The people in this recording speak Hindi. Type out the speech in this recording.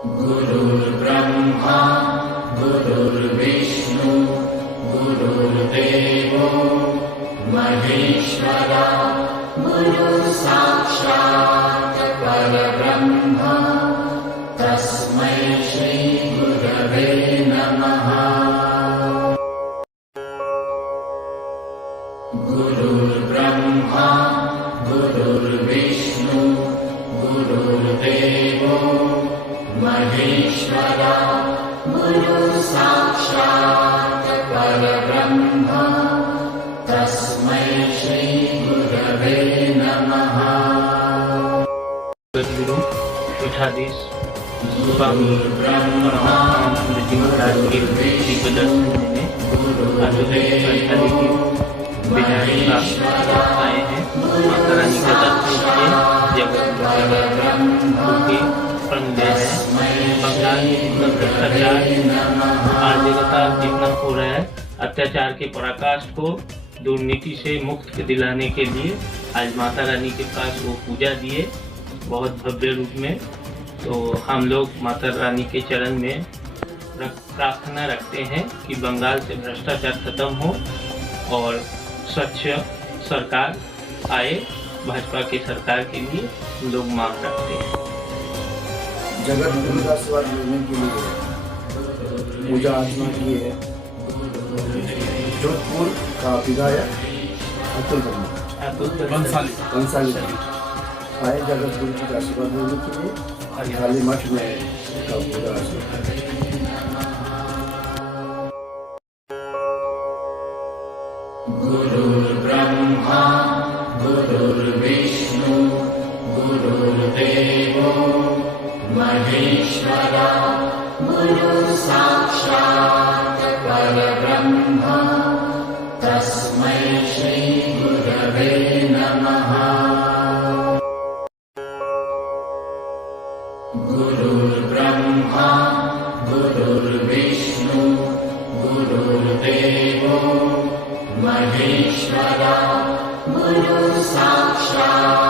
गुरुर्ब्रह्मा गुरुर्विष्णु गुरुर्देवो महेश्वरा गुरुसाक्षात् परब्रह्म तस्मै श्री गुरवे नमः। गुरुर्ब्रह्मा गुरुर्विष्णु गुरुर्देवो महेश्वरा गुरुसाक्षात् परब्रह्म तस्मै श्री गुरवे नमः। सद्गुरु पीठाधीश ब्रह्मा जी महाराज के दीपदर्शन में आए हैं। माता रानी का दर्शन किए, जगत हैं। बंगाल में भ्रष्टाचार आज लगातार जितना हो रहा है, अत्याचार के पराकाष्ठ को दुर्नीति से मुक्त दिलाने के लिए आज माता रानी के पास वो पूजा दिए बहुत भव्य रूप में। तो हम लोग माता रानी के चरण में प्रार्थना रखते हैं कि बंगाल से भ्रष्टाचार खत्म हो और स्वच्छ सरकार आए। भाजपा की सरकार के लिए हम लोग मांग रखते हैं। जगत गुरु का आशीर्वाद लेने के लिए पूजा अर्चना की है। जोधपुर का विधायक अतुल बंसाली आए जगत गुरु का आशीर्वाद लेने के लिए काली मठ में का पूजा अर्चना। गुरुर्ब्रह्मा गुरुर्विष्णु गुरुर्देवो महेश्वरा गुरुसाक्षात् परब्रह्म तस्मै श्री गुरवे नमः। गुरुर्ब्रह्मा गुरुर्विष्णु गुरुर्देवो महेश्वरा गुरुसाक्षात्